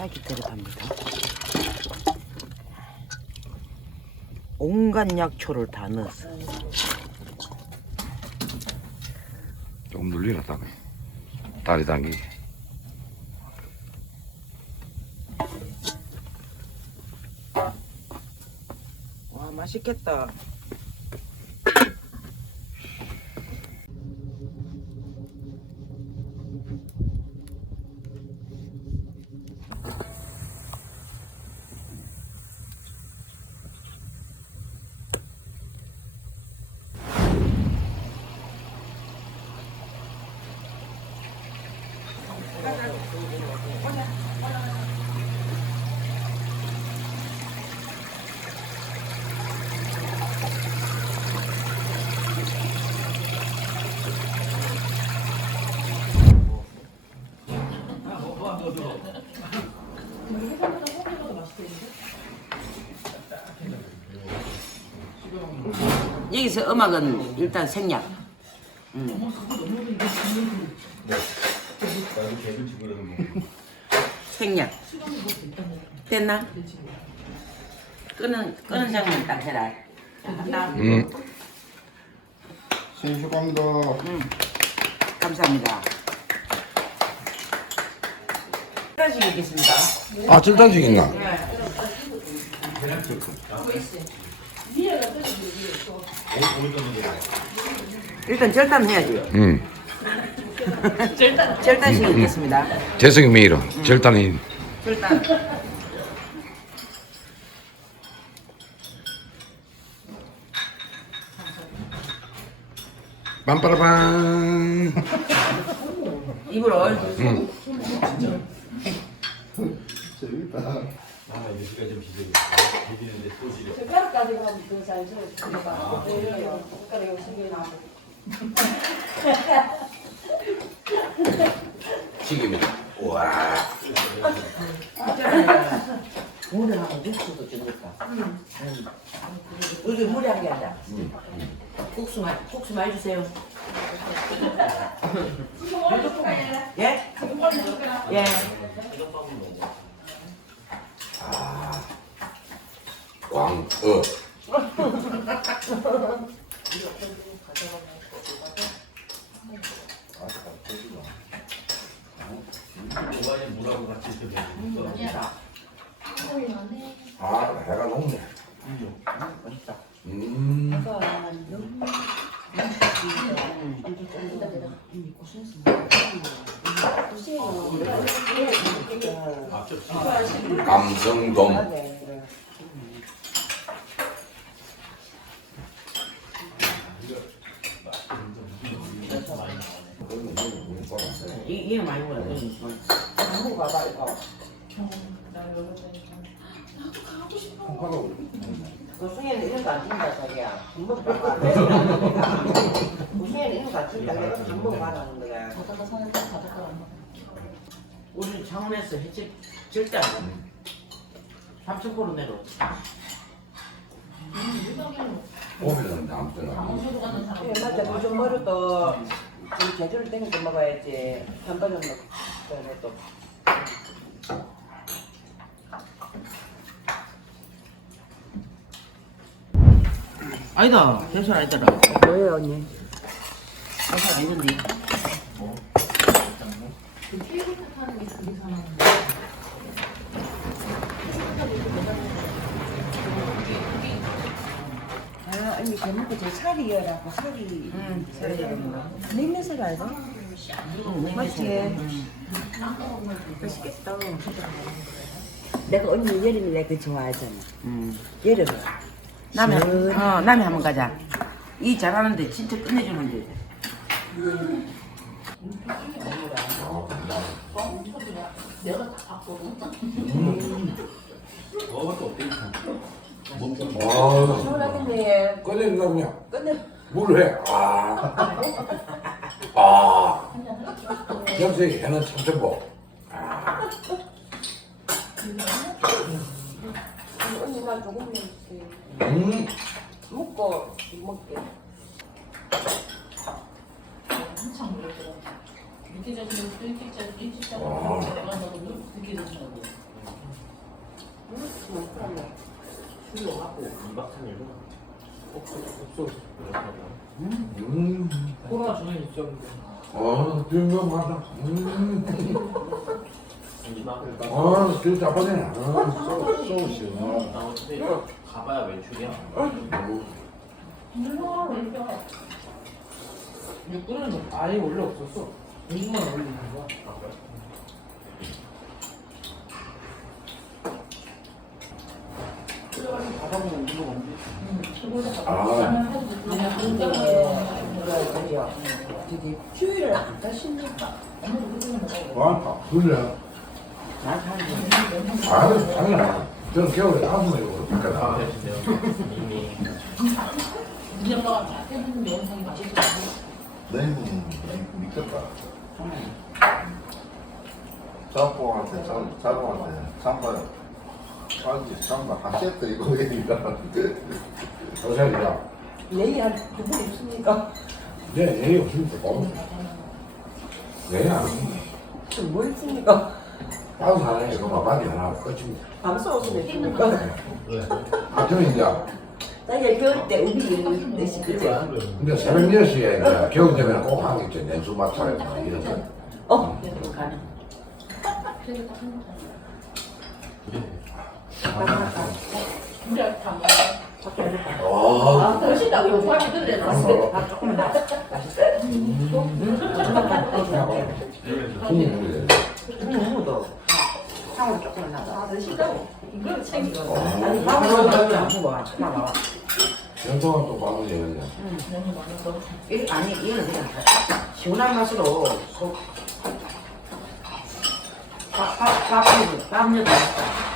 딱이 들어갑니다. 온갖 약초를 다 넣었어. 조금 눌리나 다리 당기게. 와, 맛있겠다. 여기서 음악은 일단 생략. 생략. 됐나? 끄는 장면 딱 해라. 한다. 신축합니다. 감사합니다. 하나씩 있겠습니다. 아, 절단식 있나? 일단 절단 해야지. 절단식 있겠습니다. 재성이 메이로 절단이. 절단. 빰빠라밤. 입으로. 젓가락까지 가면 더 잘 져요. 젓가락이 신경이 나고. 튀김이다. 우와. 물하고 육수도 주니까. 여기 물이 한 개 하자. 국수 많이 주세요. 예? 예. 광어. 아, 해가 녹네. 감성돔. 이게 많이 먹어야 돼. 한번 봐봐 이거. 그 승혜는 이런 거 안 준다 자기야. 한번 봐봐. 그 승혜는 이런 거 안 준다. 내가 한번 봐라는 거야. 우리 창원에서 횟집 절대 안 해. 3,000% 내로. 오늘은 아무 때나. 맞아. 요즘 머리도 좀 제대로 땡겨 먹어야지. 한 번은 또. 아니다. 대선 아니더라. 뭐예요 언니? 대선 아니던데. 아, 언니 제목도 저 살이여라고 살이. 살이요. 있는 살 알고? 맞지? 맛있겠다. 내가 언니 여름에 내가 그거 좋아하잖아. 여름에. 남해 한번 가자. 이 잘하는데 진짜 끝내주는데. 시원하겠네. 꺼내준다 그냥. 끝내. 뭘 해? 아. 역시 해는 참전보. 언니만 조금 넣을게. 먹고 먹게. 늦게 자시면 일찍 자시고 일찍 자고 내가 너무 늦게 자시고 술이 와갖고 2박 3일로 없어. 코로나 전에 있었는데 뒷면 맞아. 2박 진짜 아빠네. 소시. 아 어차피 가봐야 외출이야 육군은 아예 원래 없었어. 100만 원 올리는 거야. 아 그래? 그래가지고 받아보면 이거 없지. 저기요. 저기 휴일을 안 타십니까? 많다. 그래. 난 사는 당연하. 저는 겨울에 5명으로 아 바뀌었다. 되신대요 이미 너희는 믿겠다. 짬뽕한테 잠바요. 아니 잠바 한 세트 이거 얘기가. 어색이다. 예의 한두분 있습니까? 예의 없습니다. 예의 안 없습니다. 뭐 있습니까? 다른 사람이 그거 바지 하나 하고 끝입니다. 밤새 옷을 입습니까? 아침에 이제, 자기가 겨울 때 우리 일을 내시 그죠? 근데 새벽 4시에 이제 겨울 되면 꼭 하는 게 있죠. 연수 마차에 이런 거. 가는. 어, 멋있다고 요구하기 들래 밥 조금만 나. 손님 먹어야 돼. 너무도 상으로 조금만 나가. 드시다고. 이걸 챙겨. 아니 아니, 밥을 안 먹어. 하나 나와. 연수가 또 밥을 내야 돼. 아니 이거는 그냥 시원한 맛으로 밥밥밥 밥을 맛있다.